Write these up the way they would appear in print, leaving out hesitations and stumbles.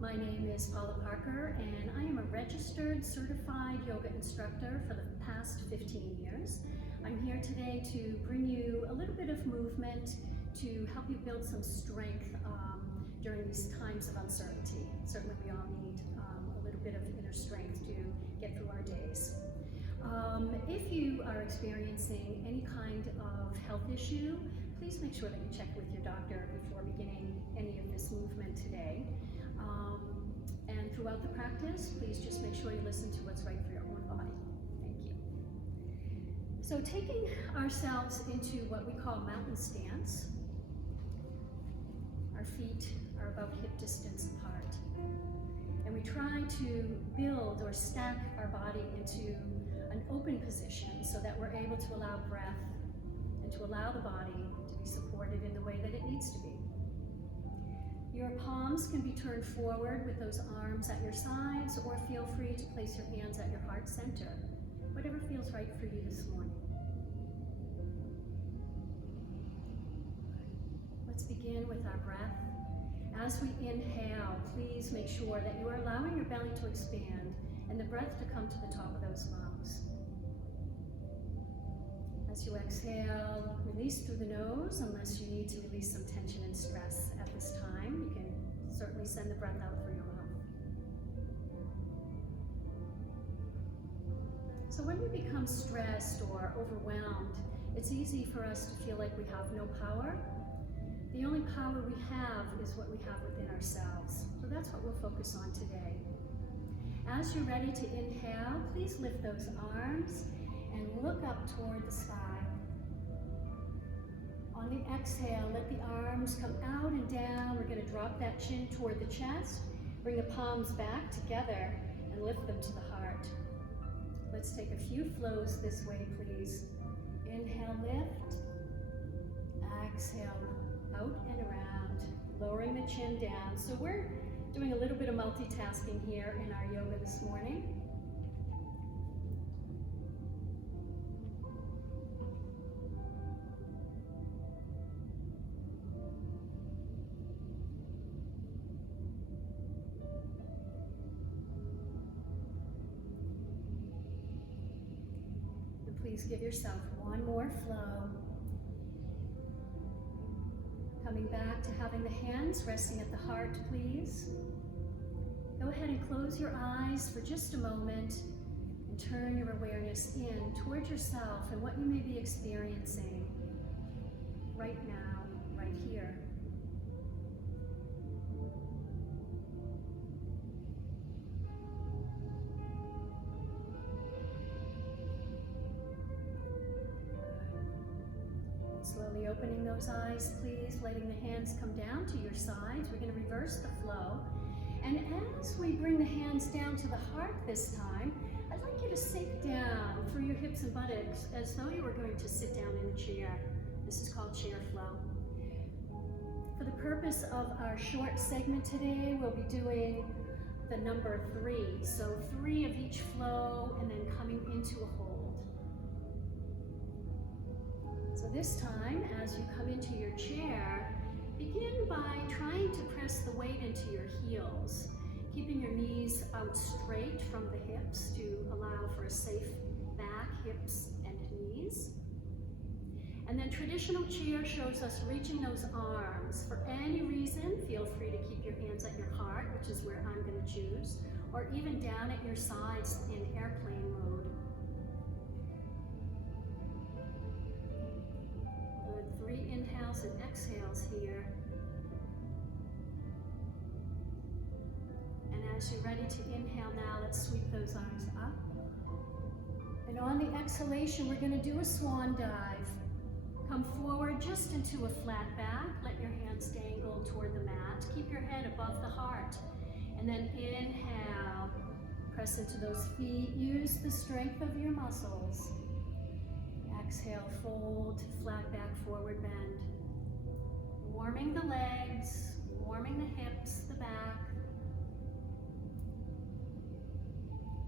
My name is Paula Parker, and I am a registered certified yoga instructor for the past 15 years. I'm here today to bring you a little bit of movement to help you build some strength during these times of uncertainty. Certainly we all need a little bit of inner strength to get through our days. If you are experiencing any kind of health issue, please make sure that you check with your doctor before beginning any of this movement today. And throughout the practice, please just make sure you listen to what's right for your own body. Thank you. So taking ourselves into what we call mountain stance, our feet are about hip distance apart. And we try to build or stack our body into an open position so that we're able to allow breath and to allow the body to be supported in the way that it needs to be. Your palms can be turned forward with those arms at your sides, or feel free to place your hands at your heart center, whatever feels right for you this morning. Let's begin with our breath. As we inhale, please make sure that you are allowing your belly to expand and the breath to come to the top of those lungs. As you exhale, release through the nose unless you need to release some tension and stress at this time. You can certainly send the breath out through your mouth. So when we become stressed or overwhelmed, it's easy for us to feel like we have no power. The only power we have is what we have within ourselves. So that's what we'll focus on today. As you're ready to inhale, please lift those arms and look up toward the sky. On the exhale, let the arms come out and down. We're going to drop that chin toward the chest, bring the palms back together, and lift them to the heart. Let's take a few flows this way, please. Inhale, lift. Exhale, out and around, lowering the chin down. So we're doing a little bit of multitasking here in our yoga this morning. And please give yourself one more flow. Coming back to having the hands resting at the heart, please. Go ahead and close your eyes for just a moment and turn your awareness in toward yourself and what you may be experiencing right now, right here. Slowly opening those eyes, please, letting the hands come down to your sides. We're going to reverse the flow. And as we bring the hands down to the heart this time, I'd like you to sink down through your hips and buttocks as though you were going to sit down in a chair. This is called chair flow. For the purpose of our short segment today, we'll be doing the number 3. So 3 of each flow and then coming into a hold. So this time, as you come into your chair, begin by trying to press the weight into your heels, keeping your knees out straight from the hips to allow for a safe back, hips, and knees. And then traditional chair shows us reaching those arms. For any reason, feel free to keep your hands at your heart, which is where I'm going to choose, or even down at your sides in airplane mode. Good, 3 inhales and exhales here. And as you're ready to inhale now, let's sweep those arms up. And on the exhalation, we're going to do a swan dive. Come forward just into a flat back. Let your hands dangle toward the mat. Keep your head above the heart. And then inhale. Press into those feet. Use the strength of your muscles. Exhale, fold, flat back, forward bend. Warming the legs, warming the hips, the back.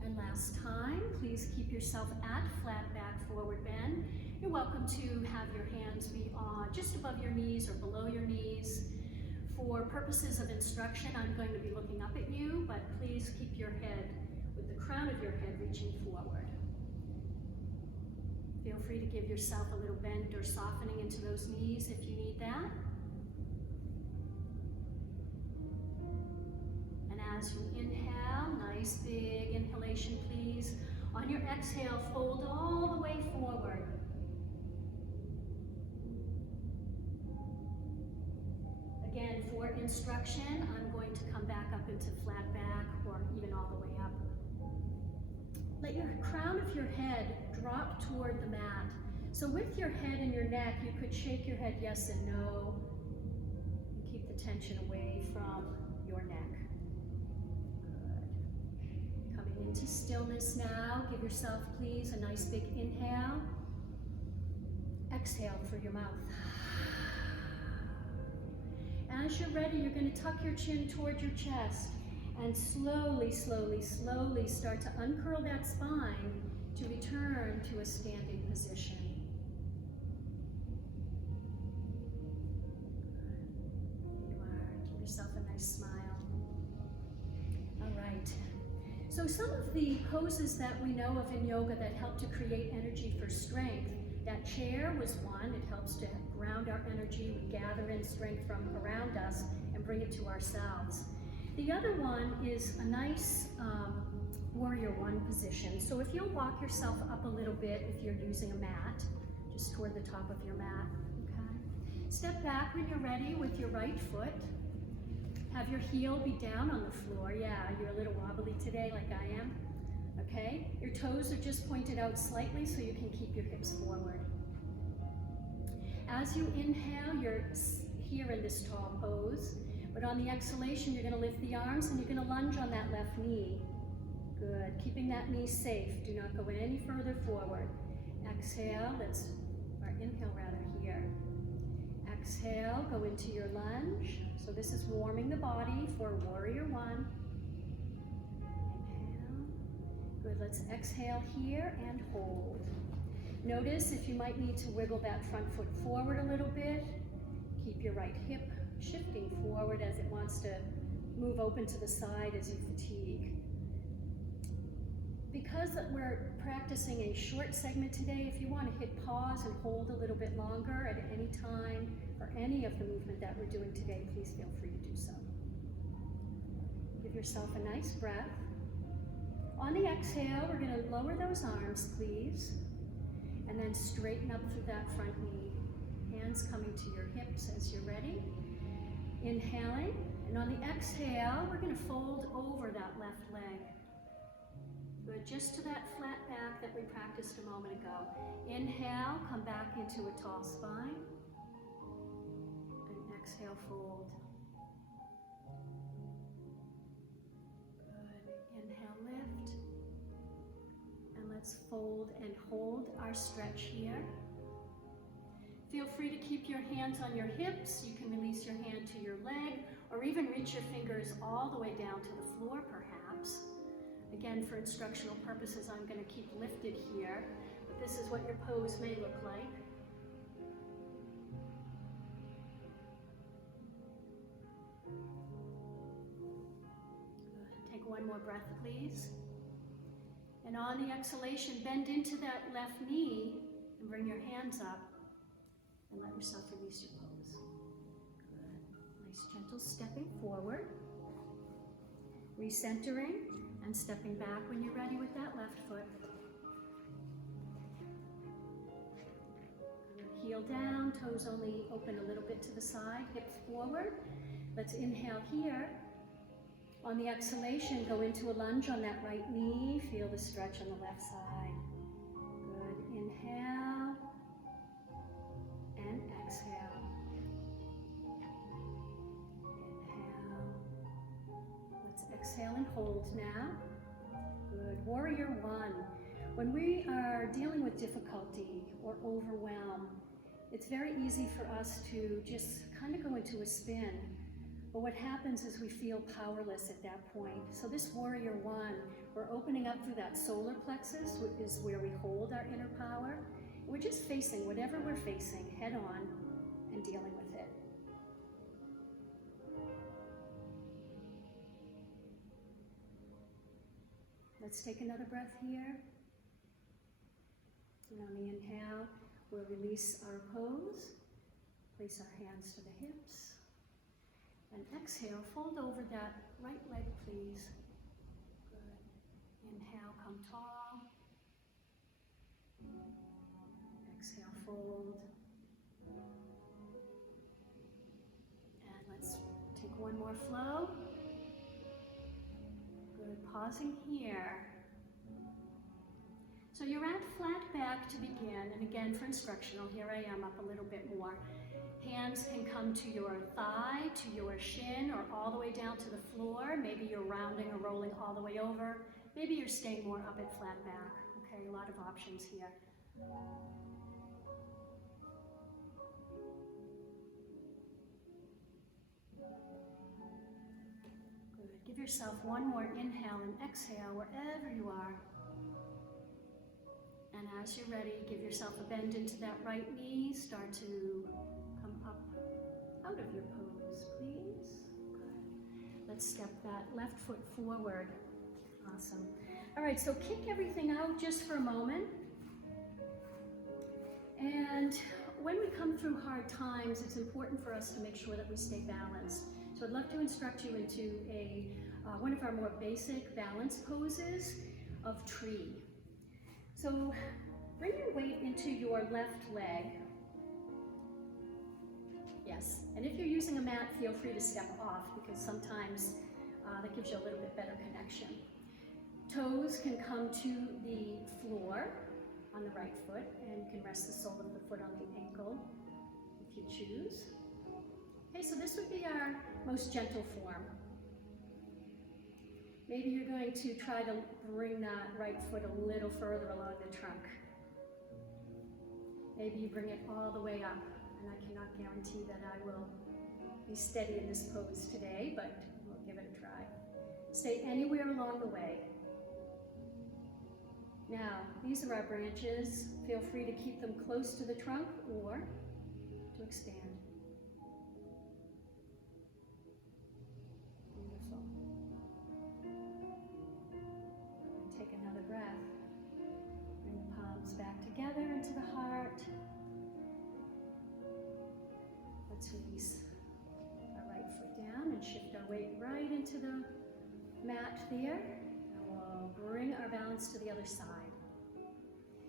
And last time, please keep yourself at flat back, forward bend. You're welcome to have your hands be on just above your knees or below your knees. For For purposes of instruction, I'm going to be looking up at you, but please keep your head with the crown of your head reaching forward. Feel free to give yourself a little bend or softening into those knees if you need that. And as you inhale, nice big inhalation, please. On your exhale, fold all the way forward. Again, for instruction, I'm going to come back up into flat back or even all the way up. Let your crown of your head drop toward the mat. So with your head and your neck, you could shake your head yes and no, and keep the tension away from your neck. Good. Coming into stillness now, give yourself, please, a nice big inhale. Exhale through your mouth. As you're ready, you're going to tuck your chin toward your chest and slowly, slowly, slowly start to uncurl that spine to return to a standing position. There you are. Give yourself a nice smile. All right. So some of the poses that we know of in yoga that help to create energy for strength, that chair was one. It helps to ground our energy. We gather in strength from around us and bring it to ourselves. The other one is a nice warrior one position. So if you'll walk yourself up a little bit, if you're using a mat, just toward the top of your mat, okay? Step back when you're ready with your right foot. Have your heel be down on the floor. Yeah, you're a little wobbly today like I am. Okay, your toes are just pointed out slightly so you can keep your hips forward. As you inhale, you're here in this tall pose, but on the exhalation, you're going to lift the arms and you're going to lunge on that left knee. Good, keeping that knee safe. Do not go any further forward. Exhale, inhale rather here. Exhale, go into your lunge. So this is warming the body for warrior one. Good, let's exhale here and hold. Notice if you might need to wiggle that front foot forward a little bit. Keep your right hip shifting forward as it wants to move open to the side as you fatigue. Because we're practicing a short segment today, if you want to hit pause and hold a little bit longer at any time for any of the movement that we're doing today, please feel free to do so. Give yourself a nice breath. On the exhale, we're going to lower those arms, please, and then straighten up through that front knee. Hands coming to your hips as you're ready. Inhaling, and on the exhale, we're going to fold over that left leg. Good, just to that flat back that we practiced a moment ago. Inhale, come back into a tall spine, and exhale, fold. Let's fold and hold our stretch here. Feel free to keep your hands on your hips. You can release your hand to your leg or even reach your fingers all the way down to the floor perhaps. Again, for instructional purposes, I'm going to keep lifted here, but this is what your pose may look like. Good. Take one more breath, please. And on the exhalation, bend into that left knee and bring your hands up and let yourself release your pose. Good. Nice gentle stepping forward, recentering and stepping back when you're ready with that left foot. Good. Heel down, toes only open a little bit to the side, hips forward. Let's inhale here. On the exhalation, go into a lunge on that right knee. Feel the stretch on the left side. Good. Inhale and exhale. Inhale. Let's exhale and hold now. Good. Warrior one. When we are dealing with difficulty or overwhelm, it's very easy for us to just kind of go into a spin. But what happens is we feel powerless at that point. So this warrior one, we're opening up through that solar plexus, which is where we hold our inner power. We're just facing whatever we're facing head on and dealing with it. Let's take another breath here. And on the inhale, we'll release our pose. Place our hands to the hips. And exhale, fold over that right leg, please. Good. Inhale, come tall. Exhale, fold. And let's take one more flow. Good, pausing here. So you're at flat back to begin, and again for instructional, here I am up a little bit more. Hands can come to your thigh, to your shin, or all the way down to the floor. Maybe you're rounding or rolling all the way over. Maybe you're staying more up at flat back. Okay, a lot of options here. Good. Give yourself one more inhale and exhale wherever you are. And as you're ready, give yourself a bend into that right knee. Start to come up out of your pose, please. Good. Let's step that left foot forward. Awesome. All right, so kick everything out just for a moment. And when we come through hard times, it's important for us to make sure that we stay balanced. So I'd love to instruct you into one of our more basic balance poses of tree. So bring your weight into your left leg. Yes, and if you're using a mat, feel free to step off because sometimes that gives you a little bit better connection. Toes can come to the floor on the right foot, and you can rest the sole of the foot on the ankle if you choose. Okay, so this would be our most gentle form. Maybe you're going to try to bring that right foot a little further along the trunk. Maybe you bring it all the way up, and I cannot guarantee that I will be steady in this pose today, but we'll give it a try. Stay anywhere along the way. Now, these are our branches. Feel free to keep them close to the trunk or to expand. Beautiful. Take another breath. Bring the palms back together into the heart. Let's release our right foot down and shift our weight right into the mat there. We'll bring our balance to the other side.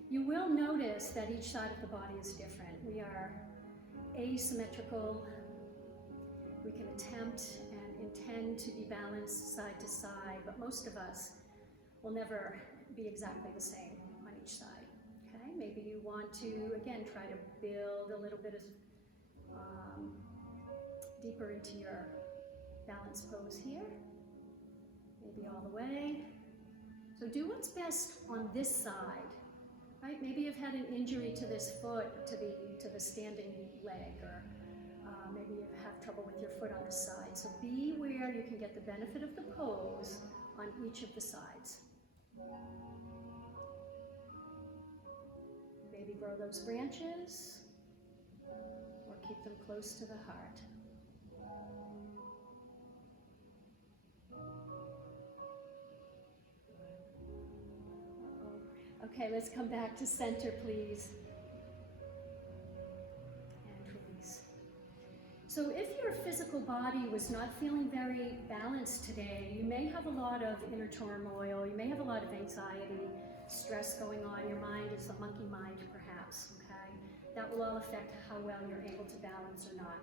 You will notice that each side of the body is different. We are asymmetrical. We can attempt and intend to be balanced side to side, but most of us will never be exactly the same on each side. Okay, maybe you want to, again, try to build a little bit of deeper into your balance pose here. Maybe all the way. So do what's best on this side, right? Maybe you've had an injury to this foot, to the standing leg, or maybe you have trouble with your foot on this side. So be where you can get the benefit of the pose on each of the sides. Maybe grow those branches, or keep them close to the heart. Okay, let's come back to center, please. And release. So if your physical body was not feeling very balanced today, you may have a lot of inner turmoil, you may have a lot of anxiety, stress going on. Your mind is a monkey mind, perhaps, okay? That will all affect how well you're able to balance or not.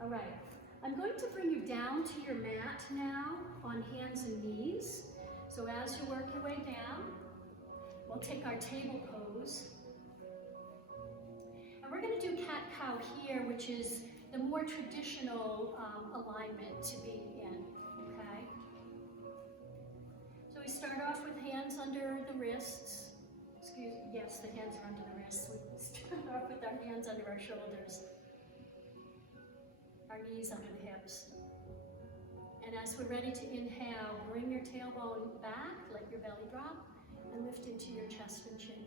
All right, I'm going to bring you down to your mat now on hands and knees. So as you work your way down, we'll take our table pose. And we're going to do cat-cow here, which is the more traditional alignment to be in, okay? So we start off with hands under the wrists. Yes, the hands are under the wrists. We start off with our hands under our shoulders, our knees under the hips. And as we're ready to inhale, bring your tailbone back, let your belly drop, and lift into your chest and chin.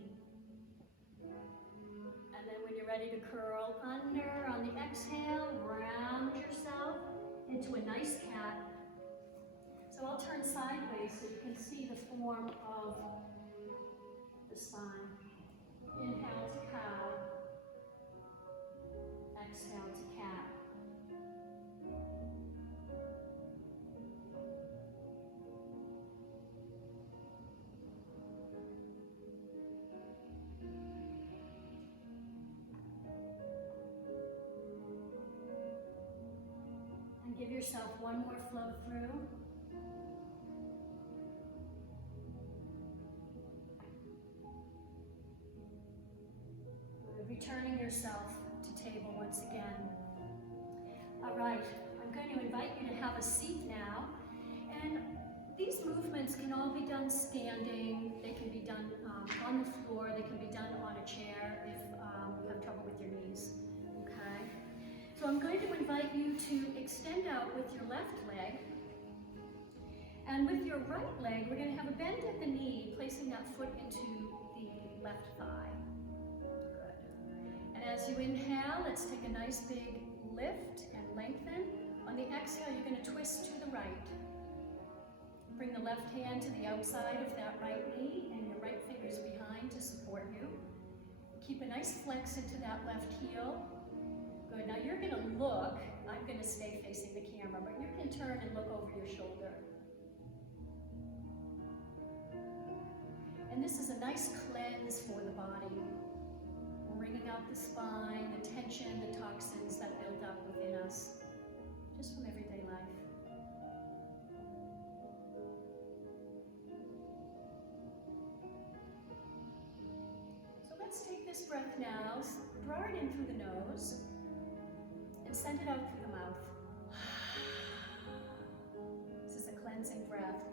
And then when you're ready to curl under on the exhale, round yourself into a nice cat. So I'll turn sideways so you can see the form of the spine. Inhale to cow. Exhale to cat. And give yourself one more flow through. Returning yourself to table once again. All right, I'm going to invite you to have a seat now. And these movements can all be done standing. They can be done on the floor. They can be done on a chair if you have trouble with your knees. Okay? So I'm going to invite you to extend out with your left leg. And with your right leg, we're going to have a bend at the knee, placing that foot into the left thigh. As you inhale, let's take a nice big lift and lengthen. On the exhale, you're going to twist to the right. Bring the left hand to the outside of that right knee and your right fingers behind to support you. Keep a nice flex into that left heel. Good. Now you're going to look. I'm going to stay facing the camera, but you can turn and look over your shoulder. And this is a nice cleanse for the body. Bringing out the spine, the tension, the toxins that build up within us, just from everyday life. So let's take this breath now, draw it in through the nose, and send it out through the mouth. This is a cleansing breath.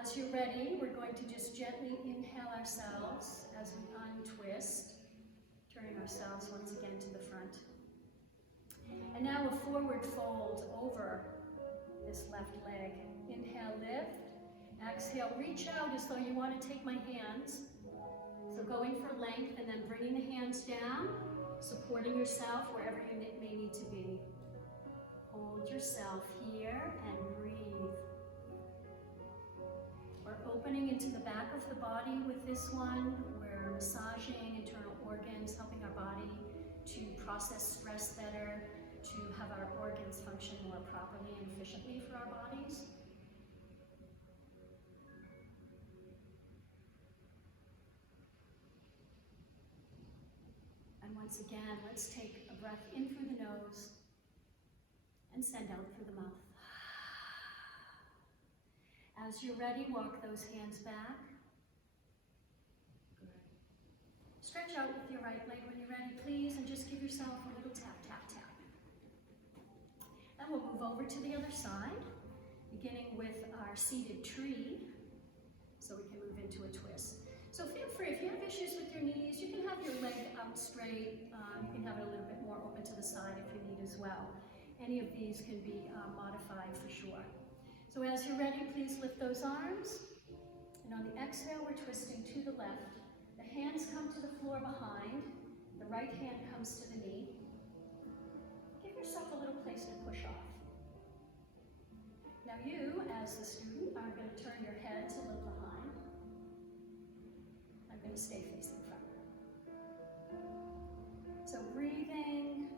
As you're ready, we're going to just gently inhale ourselves as we untwist. Turning ourselves once again to the front. And now a forward fold over this left leg. Inhale, lift. Exhale, reach out as though you want to take my hands. So going for length and then bringing the hands down, supporting yourself wherever you may need to be. Hold yourself here and breathe. We're opening into the back of the body with this one. We're massaging internal organs, helping our body to process stress better, to have our organs function more properly and efficiently for our bodies. And once again, let's take a breath in through the nose and send out through the mouth. As you're ready, walk those hands back. Stretch out with your right leg when you're ready, please, and just give yourself a little tap, tap, tap. Then we'll move over to the other side, beginning with our seated tree, so we can move into a twist. So feel free, if you have issues with your knees, you can have your leg out straight. You can have it a little bit more open to the side if you need as well. Any of these can be modified for sure. So as you're ready, please lift those arms. And on the exhale, we're twisting to the left. The hands come to the floor behind. The right hand comes to the knee. Give yourself a little place to push off. Now you, as the student, are going to turn your head to look behind. I'm going to stay facing front. So breathing,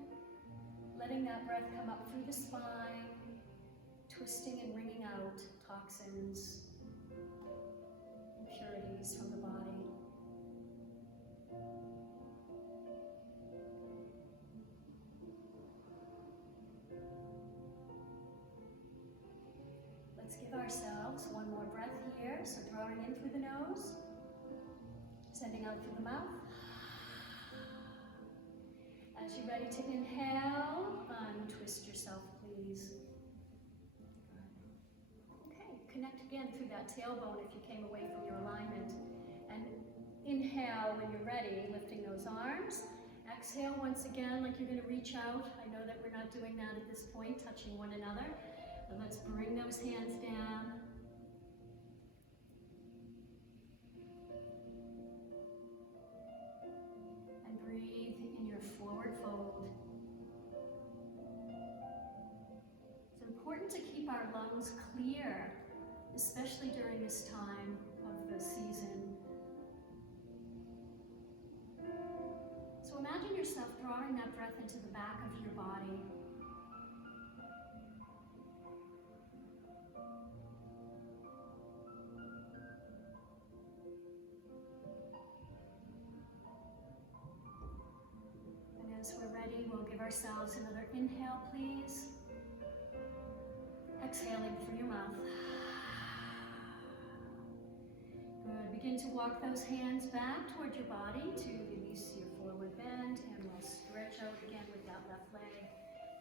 letting that breath come up through the spine, twisting and wringing out toxins, impurities from the body. Let's give ourselves one more breath here. So drawing in through the nose, sending out through the mouth. As you're ready to inhale, untwist yourself, please. Okay, connect again through that tailbone if you came away from your alignment. And inhale when you're ready, lifting those arms. Exhale once again like you're going to reach out. I know that we're not doing that at this point, touching one another. But let's bring those hands down. And breathe in your forward fold. It's important to keep our lungs clear especially during this time of the season. So imagine yourself drawing that breath into the back of your body. And as we're ready, we'll give ourselves another inhale, please. Exhaling through your mouth. Good. Begin to walk those hands back toward your body to release your forward bend, and we'll stretch out again with that left leg.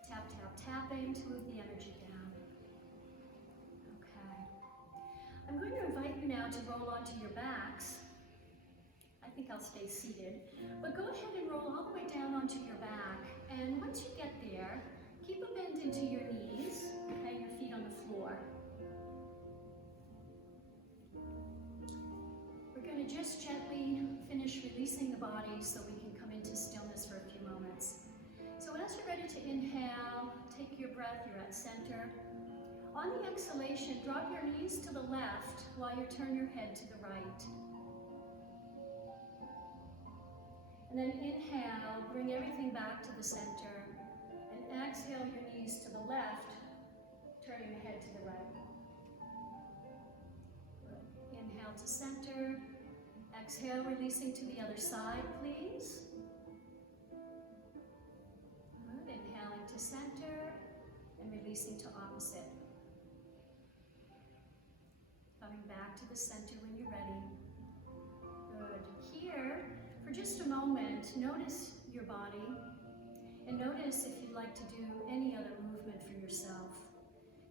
Tap, tap, tapping to move the energy down. Okay. I'm going to invite you now to roll onto your backs. I think I'll stay seated, but go ahead and roll all the way down onto your back. And once you get there, keep a bend into your knees and your feet on the floor. We're going to just gently finish releasing the body so we can come into stillness for a few moments. So as you're ready to inhale, take your breath, you're at center. On the exhalation, drop your knees to the left while you turn your head to the right. And then inhale, bring everything back to the center. And exhale your knees to the left, turning the head to the right. Inhale to center. Exhale, releasing to the other side, please. Good. Inhaling to center and releasing to opposite. Coming back to the center when you're ready. Good. Here, for just a moment, notice your body and notice if you'd like to do any other movement for yourself.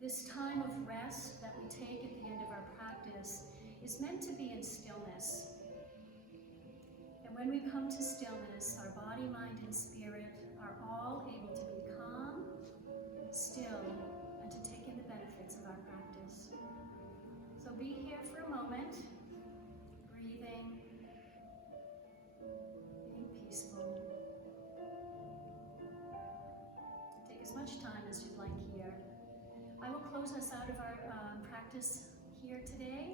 This time of rest that we take at the end of our practice is meant to be in stillness. And when we come to stillness, our body, mind, and spirit are all able to be calm, still, and to take in the benefits of our practice. So be here for a moment, breathing, being peaceful. Take as much time as you'd like here. I will close us out of our practice here today